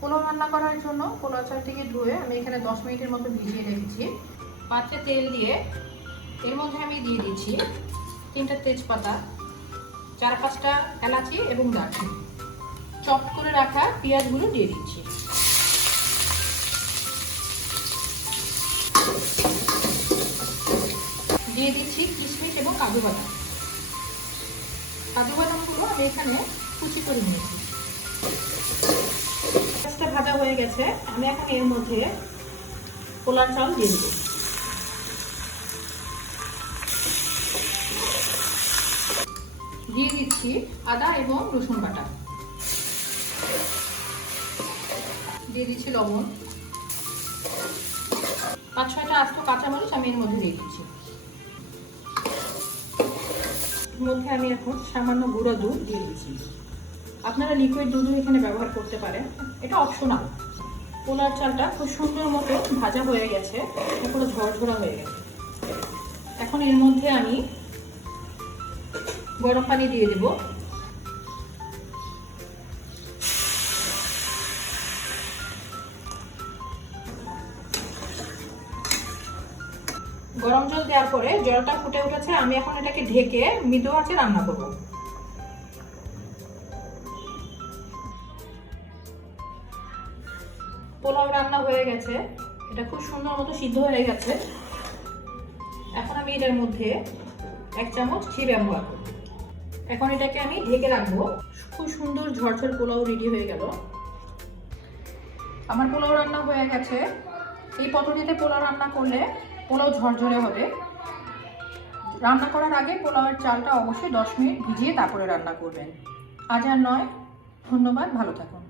পোলাও রান্না করার জন্য পোলাও চালটিকে ধুয়ে আমি এখানে 10 মিনিটের মতো ভিজিয়ে রেখেছি। পাত্রে তেল দিয়ে এর মধ্যে আমি দিয়ে দিচ্ছি 3টা তেজপাতা, 4-5টা এলাচি এবং দারচিনি। চপ করে রাখা পেঁয়াজগুলো দিয়ে দিচ্ছি। দিয়ে দিচ্ছি কিশমিশ এবং কাজু বাদাম। কাজু বাদামগুলো আমি এখানে কুচি করে নিয়েছি। পেঁয়াজটা ভাজা হয়ে গেছে, আমি এখন এর মধ্যে পোলার চাল দিয়ে দেব। দিয়ে দিচ্ছি আদা এবং রসুন বাটা। দিয়ে দিচ্ছি লবণ। 5-6টা আস্ত কাঁচামরিচ আমি এর মধ্যে দিয়ে দিচ্ছি। এর মধ্যে আমি এখন সামান্য গুঁড়া দুধ দিয়ে দিচ্ছি। আপনারা লিকুইড দুধও এখানে ব্যবহার করতে পারেন, এটা অপশনাল। পোলার চালটা খুব সুন্দর মতো ভাজা হয়ে গেছে, পুরো ঝরঝরা হয়ে গেছে। এখন এর মধ্যে আমি গরম পানি দিয়ে দেব। গরম জল দেওয়ার পরে জলটা ফুটে উঠেছে, আমি এখন এটাকে ঢেকে মৃদু আঁচে রান্না করব। পোলাও রান্না হয়ে গেছে, এটা খুব সুন্দর মতো সিদ্ধ হয়ে গেছে। এখন আমি এটার মধ্যে 1 চামচ ঘি ব্যবহার করব। এখন এটাকে আমি ঢেকে রাখবো। খুব সুন্দর ঝরঝর পোলাও রেডি হয়ে গেল। আমার পোলাও রান্না হয়ে গেছে। এই পদ্ধতিতে পোলাও রান্না করলে পোলাও ঝরঝরে হবে। রান্না করার আগে পোলাওয়ের চালটা অবশ্যই 10 মিনিট ভিজিয়ে তারপরে রান্না করবেন। আজ আর নয়, ধন্যবাদ, ভালো থাকুন।